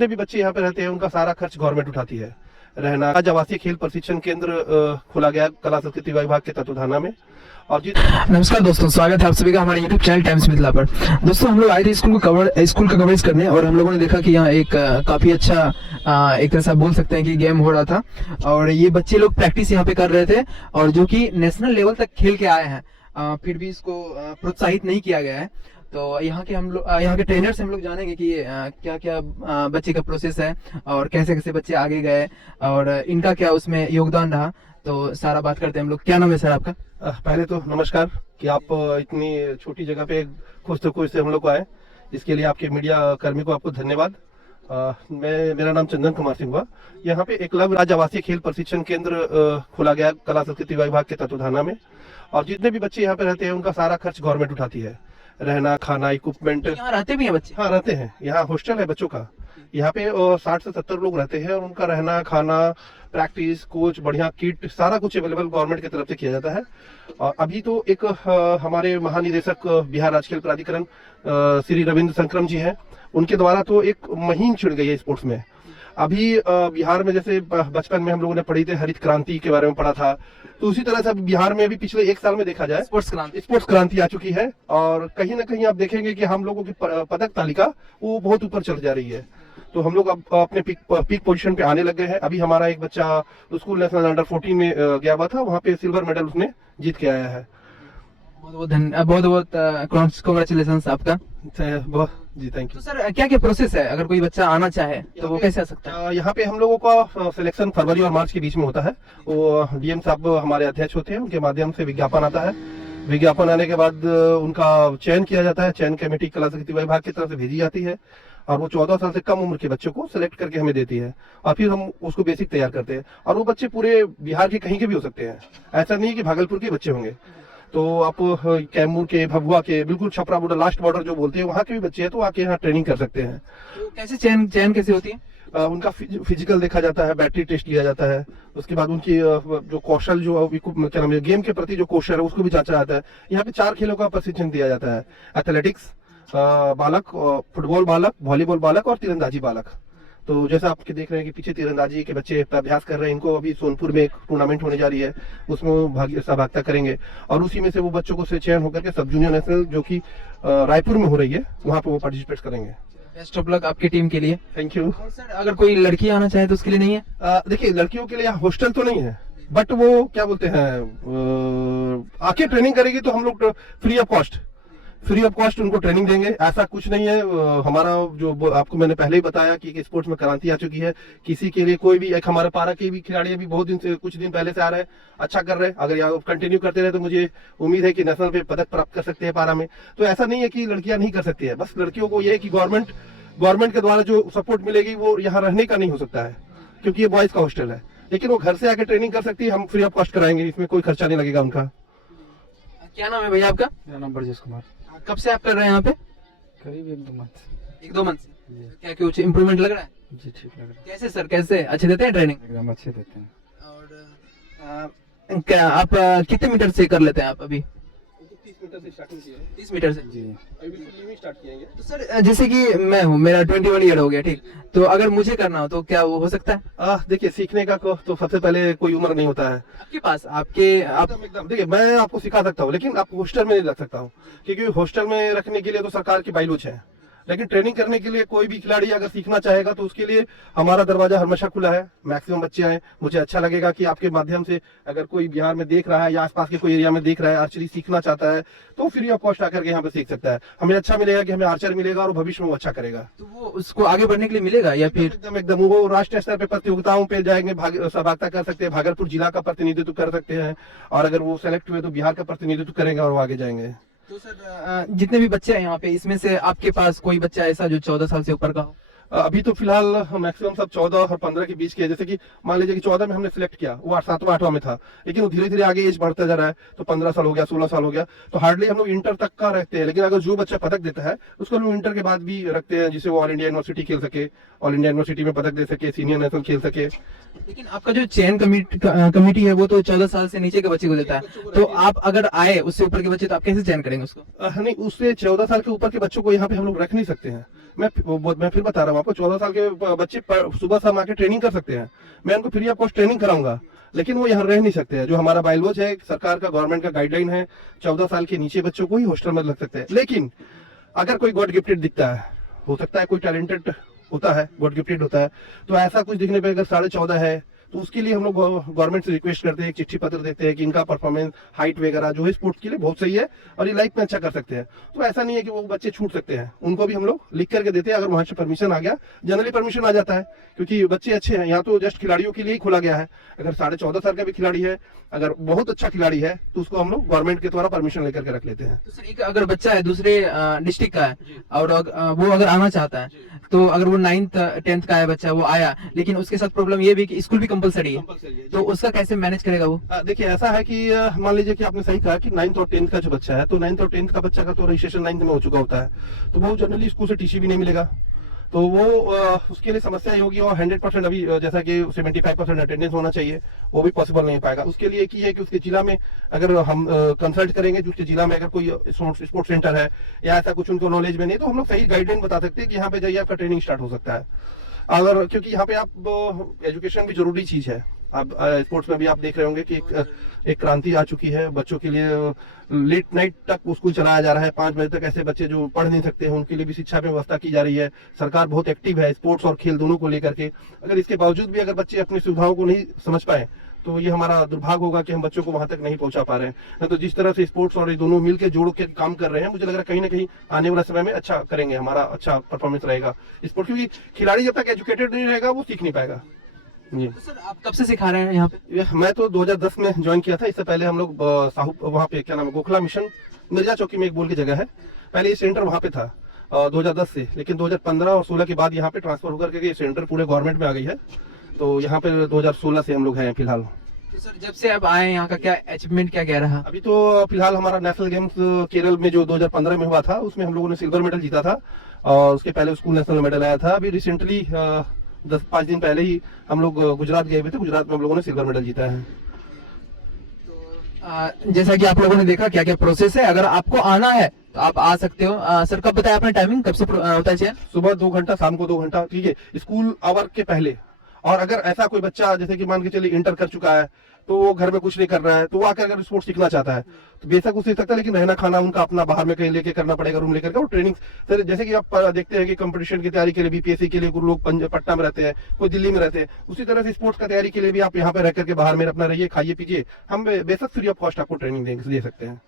जितने भी बच्चे यहाँ पे रहते हैं उनका सारा खर्च गवर्नमेंट उठाती है। रहना आज आवासीय खेल प्रशिक्षण केंद्र खोला गया कला संस्कृति विभाग के तत्वाधान में। और नमस्कार दोस्तों, स्वागत है आप सभी का हमारे YouTube चैनल टाइम्स मिथिला पर। दोस्तों हम लोग आए थे स्कूल का कवरेज करने और हम लोगों ने देखा कि यहाँ एक काफी अच्छा एक तरह से आप बोल सकते हैं कि गेम हो रहा था और ये बच्चे लोग प्रैक्टिस यहाँ पे कर रहे थे और जो कि नेशनल लेवल तक खेल के आए हैं, फिर भी इसको प्रोत्साहित नहीं किया गया है। तो यहाँ के ट्रेनर से हम लोग जानेंगे कि क्या क्या बच्चे का प्रोसेस है और कैसे कैसे बच्चे आगे गए और इनका क्या उसमें योगदान रहा। तो सारा बात करते हैं हम लोग। क्या नाम है सर आपका? पहले तो नमस्कार कि आप इतनी छोटी जगह पे खुश से हम लोग को आए, इसके लिए आपके मीडिया कर्मी को आपको धन्यवाद। मेरा नाम चंदन कुमार सिंह हुआ। यहाँ पे एकलव्य राज्य आवासीय खेल प्रशिक्षण केंद्र खोला गया कला संस्कृति विभाग के तत्वाधान में। और जितने भी बच्चे यहाँ पे रहते हैं उनका सारा खर्च गवर्नमेंट उठाती है। रहना, खाना, इक्विपमेंट। यहाँ रहते भी हैं बच्चे? हाँ रहते हैं, यहाँ हॉस्टल है बच्चों का। यहाँ पे 60 से 70 लोग रहते हैं और उनका रहना, खाना, प्रैक्टिस, कोच, बढ़िया किट, सारा कुछ अवेलेबल गवर्नमेंट की तरफ से किया जाता है। और अभी तो एक हमारे महानिदेशक बिहार राज्य खेल प्राधिकरण श्री रविंद्र संक्रम जी हैं, उनके द्वारा तो एक मुहिम छिड़ गई है स्पोर्ट्स में। अभी बिहार में जैसे बचपन में हम लोगों ने पढ़ी थी हरित क्रांति के बारे में पढ़ा था, तो उसी तरह से बिहार में अभी पिछले 1 साल में देखा जाए स्पोर्ट्स क्रांति आ चुकी है। और कहीं ना कहीं आप देखेंगे कि हम लोगों की पदक तालिका वो बहुत ऊपर चल जा रही है। तो हम लोग अब अपने पीक पोजीशन पे आने लग गए हैं। अभी हमारा एक बच्चा स्कूल नेशनल अंडर 14 में गया हुआ था, वहाँ पे सिल्वर मेडल उसने जीत के आया है। बहुत बहुत कांग्रेचुलेशंस आपका। जी थैंक यू। तो सर क्या क्या प्रोसेस है, अगर कोई बच्चा आना चाहे तो वो कैसे आ सकता है? यहाँ पे हम लोगों का सिलेक्शन फरवरी और मार्च के बीच में होता है। वो डीएम साहब हमारे अध्यक्ष होते हैं, उनके माध्यम से विज्ञापन आता है। विज्ञापन आने के बाद उनका चयन किया जाता है। चयन कमेटी कला संस्कृति विभाग की तरफ से भेजी जाती है और वो 14 साल से कम उम्र के बच्चों को सिलेक्ट करके हमें देती है और फिर हम उसको बेसिक तैयार करते हैं। और वो बच्चे पूरे बिहार के कहीं के भी हो सकते हैं, ऐसा नहीं कि भागलपुर के बच्चे होंगे। तो आप कैमूर के, भभुआ के, बिल्कुल छपरा बॉर्डर, लास्ट बॉर्डर जो बोलते हैं, वहाँ के भी बच्चे हैं तो आके यहाँ ट्रेनिंग कर सकते हैं। तो कैसे चयन कैसे होती है? उनका फिजिकल देखा जाता है, बैटरी टेस्ट लिया जाता है, उसके बाद उनकी जो कौशल, जो क्या नाम है, गेम के प्रति जो कौशल है उसको भी जांचा जाता है। यहाँ पे 4 खेलों का प्रशिक्षण दिया जाता है। एथलेटिक्स बालक, फुटबॉल बालक, वॉलीबॉल बालक और तीरंदाजी बालक। तो जैसा आप देख रहे हैं कि पीछे तीरंदाजी के बच्चे अभ्यास कर रहे हैं, इनको अभी सोनपुर में एक टूर्नामेंट होने जा रही है, उसमें वो सहभागिता करेंगे और उसी में से वो बच्चों को से चयन होकर के सब जूनियर नेशनल जो कि रायपुर में हो रही है, वहाँ पे वो पार्टिसिपेट करेंगे। बेस्ट ऑफ लक आपकी टीम के लिए। Thank you. सर अगर कोई लड़की आना चाहे तो उसके लिए नहीं है? देखिए, लड़कियों के लिए यहाँ हॉस्टल तो नहीं है, बट वो क्या बोलते हैं, आके ट्रेनिंग करेगी तो हम लोग फ्री ऑफ कॉस्ट उनको ट्रेनिंग देंगे। ऐसा कुछ नहीं है। हमारा जो आपको मैंने पहले ही बताया कि स्पोर्ट्स में क्रांति आ चुकी है। किसी के लिए कोई भी, एक हमारे पारा के भी खिलाड़ी अभी कुछ दिन पहले से आ रहे हैं, अच्छा कर रहे हैं। अगर यहाँ कंटिन्यू करते रहे तो मुझे उम्मीद है कि नेशनल पे पदक प्राप्त कर सकते हैं पारा में। तो ऐसा नहीं है कि लड़कियां नहीं कर सकती है, बस लड़कियों को ये है कि गवर्नमेंट के द्वारा जो सपोर्ट मिलेगी वो यहाँ रहने का नहीं हो सकता है, क्योंकि ये बॉयज का हॉस्टल है। लेकिन वो घर से आके ट्रेनिंग कर सकती है, हम फ्री ऑफ कॉस्ट कराएंगे, इसमें कोई खर्चा नहीं लगेगा उनका। क्या नाम है भैया आपका? मेरा नाम ब्रजेश कुमार। कब से आप कर रहे हैं यहाँ पे? करीब 1-2 मंथ से। क्या कुछ इम्प्रूवमेंट लग रहा है? जी ठीक लग रहा है। कैसे सर, कैसे अच्छे देते हैं ट्रेनिंग? एकदम अच्छे देते हैं। और क्या आप कितने मीटर से कर लेते हैं आप अभी? 30 मीटर से स्टार्टिंग की है। 30 मीटर से जी। अभी बिल्कुल लिमिट स्टार्ट किए हैं। तो सर जैसे कि मैं हूँ, मेरा 21 ईयर हो गया, ठीक, तो अगर मुझे करना हो तो क्या वो हो सकता है? देखिए, सीखने का तो सबसे पहले कोई उम्र नहीं होता है। आपके पास आप एकदम देखिए, मैं आपको सिखा सकता हूँ, लेकिन आप हॉस्टल में नहीं रख सकता हूँ, क्योंकि हॉस्टल में रखने के लिए तो सरकार की बाइलूच है। लेकिन ट्रेनिंग करने के लिए कोई भी खिलाड़ी अगर सीखना चाहेगा तो उसके लिए हमारा दरवाजा हमेशा खुला है। मैक्सिमम बच्चे आए, मुझे अच्छा लगेगा कि आपके माध्यम से अगर कोई बिहार में देख रहा है या आसपास के कोई एरिया में देख रहा है, आर्चरी सीखना चाहता है, तो फ्री ऑफ कॉस्ट आकर के यहाँ पे सीख सकता है। हमें अच्छा मिलेगा कि हमें आर्चर मिलेगा और भविष्य में वो अच्छा करेगा। तो वो उसको आगे बढ़ने के लिए मिलेगा या फिर? एकदम वो राष्ट्रीय स्तर पे प्रतियोगिताओं पे जाएंगे, सहभागिता कर सकते हैं, भागलपुर जिला का प्रतिनिधित्व कर सकते हैं, और अगर वो सेलेक्ट हुए तो बिहार का प्रतिनिधित्व करेंगे और वो आगे जाएंगे। तो सर जितने भी बच्चे हैं यहाँ पे, इसमें से आपके पास कोई बच्चा ऐसा जो 14 साल से ऊपर का हो? अभी तो फिलहाल मैक्सिमम सब 14 और 15 के बीच के, जैसे कि मान लीजिए कि 14 में हमने सिलेक्ट किया, वो 7वां 8वां में था, लेकिन वो धीरे धीरे आगे एज बढ़ता जा रहा है, तो 15 साल हो गया, 16 साल हो गया, तो हार्डली हम लोग इंटर तक का रखते हैं। लेकिन अगर जो बच्चा पदक देता है उसको हम इंटर के बाद भी रखते हैं, जिसे वो ऑल इंडिया यूनिवर्सिटी खेल सके, ऑल इंडिया यूनिवर्सिटी में पदक दे सके, सीनियर नेशनल खेल सके। लेकिन आपका जो चयन कमेटी है वो तो 14 साल से नीचे के बच्चे को देता है, तो आप अगर आए उससे ऊपर के बच्चे तो आप कैसे चयन करेंगे उसको? नहीं, उससे 14 साल के ऊपर के बच्चों को यहाँ पे हम लोग रख नहीं सकते हैं। मैं फिर बता रहा हूँ आपको 14 साल के बच्चे सुबह शाम आके ट्रेनिंग कर सकते हैं, मैं उनको फ्री ऑफ कॉस्ट ट्रेनिंग कराऊंगा, लेकिन वो यहाँ रह नहीं सकते हैं। जो हमारा बाइलॉज है, सरकार का गवर्नमेंट का गाइडलाइन है, 14 साल के नीचे बच्चों को ही हॉस्टल में लग सकते हैं। लेकिन अगर कोई गॉड गिफ्टेड दिखता है, हो सकता है कोई टैलेंटेड होता है, गॉड गिफ्टेड होता है, तो ऐसा कुछ दिखने पे अगर 14.5 है तो उसके लिए हम लोग गवर्नमेंट से रिक्वेस्ट करते हैं, एक चिट्ठी पत्र देते हैं कि इनका परफॉर्मेंस, हाइट वगैरह जो है स्पोर्ट्स के लिए बहुत सही है और ये लाइफ में अच्छा कर सकते हैं। तो ऐसा नहीं है कि वो बच्चे छूट सकते हैं, उनको भी हम लोग लिख करके देते हैं। अगर वहां से परमिशन आ गया, जनरली परमिशन आ जाता है क्योंकि बच्चे अच्छे हैं। यहाँ तो जस्ट खिलाड़ियों के लिए ही खोला गया है। अगर 14.5 साल का भी खिलाड़ी है, अगर बहुत अच्छा खिलाड़ी है, तो उसको हम लोग गवर्नमेंट के द्वारा परमिशन लेकर के रख लेते हैं। तो सर एक अगर बच्चा है दूसरे डिस्ट्रिक्ट का है और वो अगर आना चाहता है, तो अगर वो 9th 10th का है बच्चा, वो आया, लेकिन उसके साथ प्रॉब्लम ये भी कि स्कूल भी कंपलसरी है, तो उसका कैसे मैनेज करेगा वो? देखिए ऐसा है कि मान लीजिए कि आपने सही कहा कि 9th और 10th का जो बच्चा है, तो 9th और 10th का बच्चा का तो रजिस्ट्रेशन 9th में हो चुका होता है, तो वो जनरली स्कूल से टीसी भी नहीं मिलेगा, तो वो उसके लिए समस्या ही होगी। और 100% अभी जैसा कि 75% अटेंडेंस होना चाहिए, वो भी पॉसिबल नहीं पाएगा। उसके लिए एक ही है कि उसके जिला में अगर हम कंसल्ट करेंगे, जो उसके जिला में अगर कोई स्पोर्ट्स सेंटर है या ऐसा कुछ उनको नॉलेज में नहीं, तो हम लोग सही गाइडलाइन बता सकते हैं कि यहाँ पे जाइए, आपका ट्रेनिंग स्टार्ट हो सकता है। अगर क्योंकि यहाँ पे आप एजुकेशन भी जरूरी चीज है। अब स्पोर्ट्स में भी आप देख रहे होंगे कि एक क्रांति आ चुकी है बच्चों के लिए। लेट नाइट तक स्कूल चलाया जा रहा है, 5 बजे तक ऐसे बच्चे जो पढ़ नहीं सकते हैं, उनके लिए भी शिक्षा व्यवस्था की जा रही है। सरकार बहुत एक्टिव है स्पोर्ट्स और खेल दोनों को लेकर के। अगर इसके बावजूद भी अगर बच्चे अपनी सुविधाओं को नहीं समझ पाए, तो ये हमारा दुर्भाग्य होगा कि हम बच्चों को वहां तक नहीं पहुंचा पा रहे हैं। तो जिस तरह से स्पोर्ट्स और ये दोनों मिलकर जोड़ के काम कर रहे हैं, मुझे लग रहा है कहीं ना कहीं आने वाले समय में अच्छा करेंगे, हमारा अच्छा परफॉर्मेंस रहेगा स्पोर्ट। क्योंकि खिलाड़ी जब तक एजुकेटेड नहीं रहेगा, वो सीख नहीं पाएगा। जी तो सर आप कब से सिखा रहे हैं यहाँ पे? मैं तो 2010 में ज्वाइन किया था। इससे पहले हम लोग साहू वहाँ पे क्या नाम है, गोखला मिशन मिर्जा चौकी में एक बोल की जगह है, पहले ये सेंटर वहाँ पे था 2010 से। लेकिन 2015 और 16 के बाद यहाँ पे ट्रांसफर होकर के ये सेंटर पूरे गवर्नमेंट में आ गई है। तो यहाँ पे 2016 से हम लोग हैं फिलहाल। तो सर जब से आप आए यहाँ का क्या अचीवमेंट क्या रहा? अभी तो फिलहाल हमारा नेशनल गेम्स केरल में जो 2015 में हुआ था, उसमें हम लोगों ने सिल्वर मेडल जीता था और उसके पहले स्कूल नेशनल मेडल आया था। अभी रिसेंटली 10-5 दिन पहले ही हम लोग गुजरात गए हुए थे, गुजरात में हम लोगों ने सिल्वर मेडल जीता है। जैसा कि आप लोगों ने देखा क्या क्या प्रोसेस है, अगर आपको आना है तो आप आ सकते हो। सर कब बताया आपने टाइमिंग, कब से होता है चेयर? सुबह 2 घंटा, शाम को 2 घंटा, ठीक है, स्कूल आवर के पहले। और अगर ऐसा कोई बच्चा जैसे कि मान के चलिए इंटर कर चुका है, तो वो घर में कुछ नहीं कर रहा है, तो वो आकर अगर स्पोर्ट्स सीखना चाहता है तो बेशक वो सीख सकता है, लेकिन रहना खाना उनका अपना बाहर में कहीं लेके करना पड़ेगा, रूम लेकर के। और ट्रेनिंग सर जैसे कि आप देखते हैं कि कंपटीशन की तैयारी के लिए, बीपीएससी के लिए लोग पटना में रहते हैं, कोई दिल्ली में रहते हैं, उसी तरह से स्पोर्ट्स का तैयारी के लिए भी आप यहाँ पे रह करके बाहर में अपना रहिए, खाइए पीजिए, हम बेशक फ्री ऑफ कॉस्ट आपको ट्रेनिंग दे सकते हैं।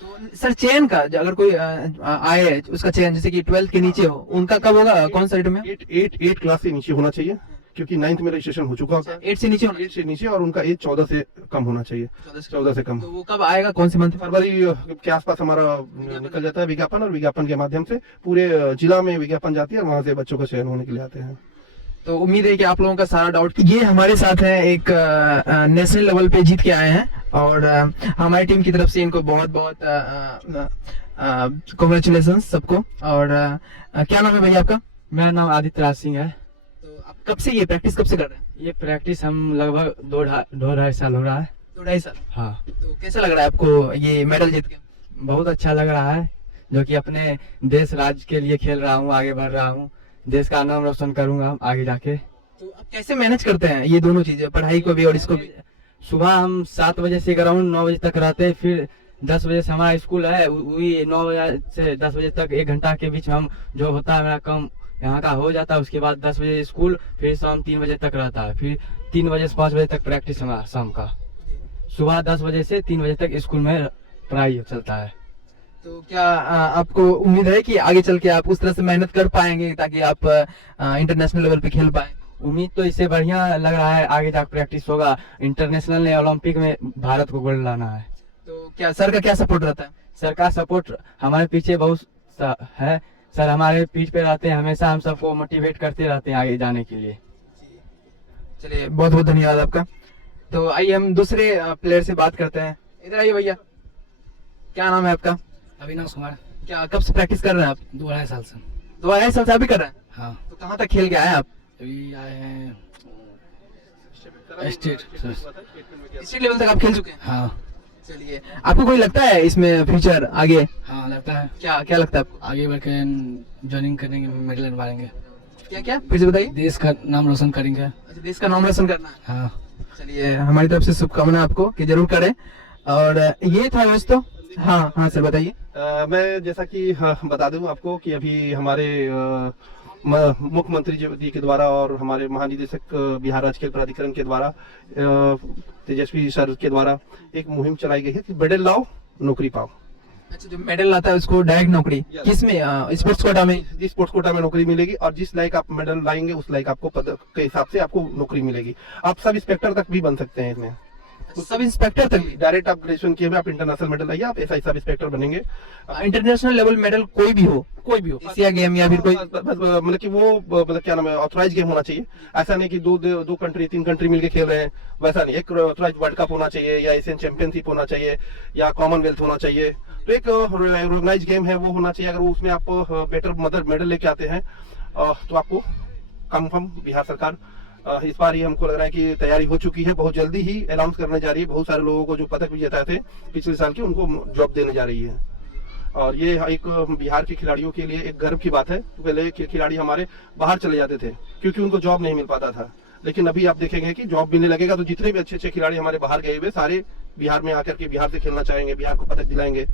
तो सर चयन का अगर कोई आए, उसका चयन जैसे कि 12th के नीचे हो, उनका कब होगा, कौन सा रेट में? 8 क्लास से नीचे होना चाहिए, क्योंकि 9th में रजिस्ट्रेशन हो चुका होता है। 8 से नीचे होना? 8 से नीचे, और उनका एज 14 से कम होना चाहिए, 14 से कम। तो वो कब आएगा, कौन से मंथ? फरवरी के आसपास हमारा निकल जाता है विज्ञापन, और विज्ञापन के माध्यम से पूरे जिला में विज्ञापन जाती है और वहाँ से बच्चों का चयन होने के लिए आते हैं। तो उम्मीद है कि आप लोगों का सारा डाउट, ये हमारे साथ है एक नेशनल लेवल पे जीत के आए हैं, और हमारी टीम की तरफ से इनको बहुत बहुत कॉन्ग्रेचुलेशन सबको। और क्या नाम है भैया आपका? मेरा नाम आदित्य राज सिंह है। तो आप कब से ये प्रैक्टिस कब से कर रहे हैं? ये प्रैक्टिस हम लगभग 2-2.5 साल हो रहा है। 2-2.5 साल? हाँ। तो कैसा लग रहा है आपको ये मेडल जीत के? बहुत अच्छा लग रहा है, जो कि अपने देश राज्य के लिए खेल रहा हूँ, आगे बढ़ रहा हूँ, देश का नाम रोशन करूंगा आगे जाके। तो आप कैसे मैनेज करते हैं ये दोनों चीजें, पढ़ाई को भी और इसको भी? सुबह हम 7 बजे से ग्राउंड 9 बजे तक रहते हैं, फिर 10 बजे से हमारा स्कूल है, वही 9 बजे से 10 बजे तक 1 घंटा के बीच में हम जो होता है मेरा काम यहाँ का हो जाता है। उसके बाद 10 बजे स्कूल, फिर शाम 3 बजे तक रहता है, फिर 3 बजे से 5 बजे तक प्रैक्टिस हमारा शाम का। सुबह 10 बजे से 3 बजे तक स्कूल में पढ़ाई चलता है। तो क्या आपको उम्मीद है कि आगे चल के आप उस तरह से मेहनत कर पाएंगे ताकि आप इंटरनेशनल लेवल पे खेल पाए? उम्मीद तो इससे बढ़िया लग रहा है, आगे जाकर प्रैक्टिस होगा, इंटरनेशनल ने ओलंपिक में भारत को गोल्ड लाना है। तो क्या सर का क्या सपोर्ट रहता है? सर का सपोर्ट हमारे पीछे बहुत है, सर हमारे पीठ पे रहते हैं, हमेशा हम सबको मोटिवेट करते रहते हैं आगे जाने के लिए। चलिए बहुत बहुत धन्यवाद आपका। तो आइए हम दूसरे प्लेयर से बात करते हैं। इधर आइए भैया, क्या नाम है आपका? अविनाश कुमार। क्या कब से प्रैक्टिस कर रहे हैं आप? 2-2.5 साल से। 2-2.5 साल से अभी कर रहे हैं? हाँ। तो कहाँ तक खेल के आए आप? अभी आए हैं स्टेट लेवल तक आप खेल चुके हैं? हाँ। चलिए, आपको कोई लगता है इसमें फ्यूचर आगे? हाँ लगता है। क्या क्या लगता है आपको? आगे बढ़ के ज्वाइनिंग करेंगे, मेडल बनवाएंगे। क्या क्या फिर से बताइए। देश का नाम रोशन करेंगे। अच्छा, देश का नाम रोशन करना है। हाँ। चलिए हमारी तरफ से शुभकामना आपको कि जरूर करें। और ये था दोस्तों। हाँ हाँ सर बताइए। मैं जैसा कि बता दूं आपको कि अभी हमारे मुख्यमंत्री जी के द्वारा और हमारे महानिदेशक बिहार राज्य खेल प्राधिकरण के द्वारा तेजस्वी सर के द्वारा एक मुहिम चलाई गई है कि मेडल लाओ नौकरी पाओ। अच्छा, जो मेडल लाता है उसको डायरेक्ट नौकरी किस में, स्पोर्ट्स कोटा में? जिस स्पोर्ट्स कोटा में नौकरी मिलेगी और जिस लायक आप मेडल लाएंगे उस लायक आपको पद के हिसाब से आपको नौकरी मिलेगी। आप सब इंस्पेक्टर तक भी बन सकते हैं इसमें। सब इंस्पेक्टर तक भी? डायरेक्ट आप ग्रेजुएशन किए हुए आप इंटरनेशनल मेडल लाइए, आप ऐसा सब इंस्पेक्टर बनेंगे। इंटरनेशनल लेवल मेडल कोई भी हो? कोई भी हो, एशिया गेम या फिर कोई? मतलब कि वो मतलब क्या नाम है, ऑथराइज गेम होना चाहिए। ऐसा नहीं कि दो कंट्री 3 कंट्री मिलके खेल रहे हैं, वैसा नहीं। एक ऑथराइज वर्ल्ड कप होना चाहिए या एशियन चैंपियनशिप होना चाहिए या कॉमनवेल्थ होना चाहिए। तो एक ऑर्गेनाइज गेम है वो होना चाहिए। अगर उसमें आप बेटर मेडल लेके आते हैं तो आपको कंफर्म बिहार सरकार इस बार ही हमको लग रहा है कि तैयारी हो चुकी है, बहुत जल्दी ही अनाउंस करने जा रही है। बहुत सारे लोगों को जो पदक विजेता थे पिछले साल के, उनको जॉब देने जा रही है। और ये एक बिहार के खिलाड़ियों के लिए एक गर्व की बात है। पहले खिलाड़ी हमारे बाहर चले जाते थे क्योंकि उनको जॉब नहीं मिल पाता था, लेकिन अभी आप देखेंगे कि जॉब मिलने लगेगा तो जितने भी अच्छे अच्छे खिलाड़ी हमारे बाहर गए हुए सारे बिहार में आकर के बिहार से खेलना चाहेंगे, बिहार को पदक दिलाएंगे।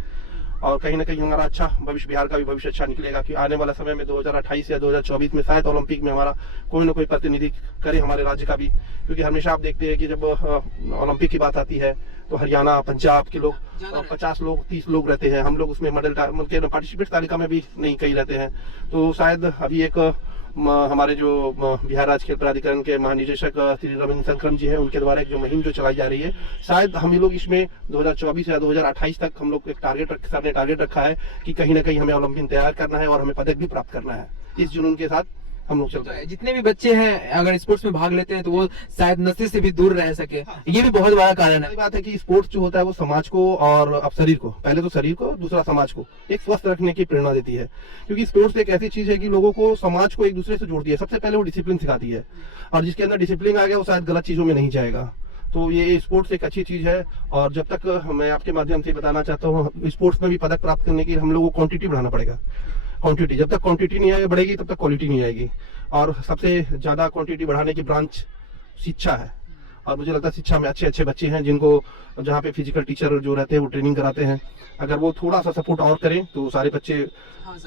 और कहीं ना कहीं हमारा अच्छा भविष्य, बिहार का भी भविष्य अच्छा निकलेगा कि आने वाला समय में 2028 या 2024 में शायद ओलंपिक में हमारा कोई ना कोई प्रतिनिधि करे हमारे राज्य का भी। क्योंकि हमेशा आप देखते हैं कि जब ओलंपिक की बात आती है तो हरियाणा पंजाब के लोग 50 लोग 30 लोग रहते हैं। हम लोग उसमें पार्टिसिपेट तालिका में भी नहीं कई रहते हैं। तो शायद अभी एक हमारे जो बिहार राज्य खेल प्राधिकरण के महानिदेशक श्री रविंद्र संक्रम जी हैं, उनके द्वारा एक जो मुहिम जो चलाई जा रही है, शायद हम लोग इसमें 2024 या 2028 तक हम लोग एक टारगेट रखा है कि कहीं ना कहीं हमें ओलंपिक तैयार करना है और हमें पदक भी प्राप्त करना है। इस जुनून के साथ हम लोग चलते हैं। जितने भी बच्चे हैं अगर स्पोर्ट्स में भाग लेते हैं तो वो शायद नशे से भी दूर रह सके, ये भी बहुत बड़ा कारण है। बात है कि स्पोर्ट्स जो होता है वो समाज को और अब शरीर को, पहले तो शरीर को, दूसरा समाज को एक स्वस्थ रखने की प्रेरणा देती है। क्योंकि स्पोर्ट्स एक ऐसी चीज है कि लोगों को, समाज को एक दूसरे से जोड़ती है। सबसे पहले वो डिसिप्लिन सिखाती है, और जिसके अंदर डिसिप्लिन आ गया वो शायद गलत चीजों में नहीं जाएगा। तो ये स्पोर्ट्स एक अच्छी चीज है। और जब तक, मैं आपके माध्यम से बताना चाहता हूँ, स्पोर्ट्स में भी पदक प्राप्त करने की हम लोगों को क्वांटिटी बढ़ाना पड़ेगा। क्वांटिटी, जब तक क्वांटिटी नहीं बढ़ेगी तब तक क्वालिटी नहीं आएगी। और सबसे ज्यादा क्वांटिटी बढ़ाने की ब्रांच शिक्षा है। और मुझे लगता है शिक्षा में अच्छे अच्छे बच्चे हैं जिनको, जहाँ पे फिजिकल टीचर जो रहते हैं वो ट्रेनिंग कराते हैं। अगर वो थोड़ा सा सपोर्ट और करें तो सारे बच्चे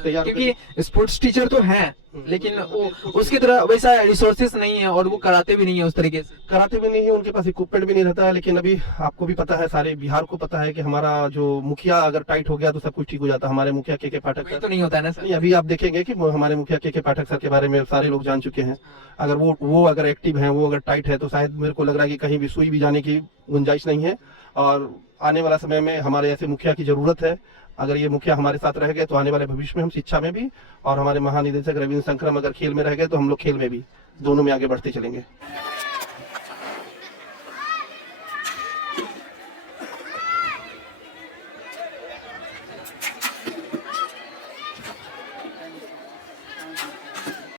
तैयार। क्योंकि स्पोर्ट्स टीचर तो हैं लेकिन वो उसकी तरह वैसा रिसोर्सेस नहीं है और वो कराते भी नहीं है उस तरीके से। कराते भी नहीं है, उनके पास इक्विपमेंट भी नहीं रहता है। लेकिन अभी आपको भी पता है, सारे बिहार को पता है कि हमारा जो मुखिया अगर टाइट हो गया तो सब कुछ ठीक हो जाता है। हमारे मुखिया के पाठक तो नहीं होता है ना सर? अभी आप देखेंगे कि हमारे मुखिया के पाठक सर के बारे में सारे लोग जान चुके हैं। अगर वो अगर एक्टिव है, वो अगर टाइट है तो शायद मेरे को लग रहा है कि कहीं भी सुई भी जाने की गुंजाइश नहीं है। और आने वाला समय में हमारे ऐसे मुखिया की जरूरत है। अगर ये मुखिया हमारे साथ रह गए तो आने वाले भविष्य में हम शिक्षा में भी, और हमारे महानिदेशक रविंद्र संक्रम अगर खेल में रह गए तो हम लोग खेल में भी, दोनों में आगे बढ़ते चलेंगे।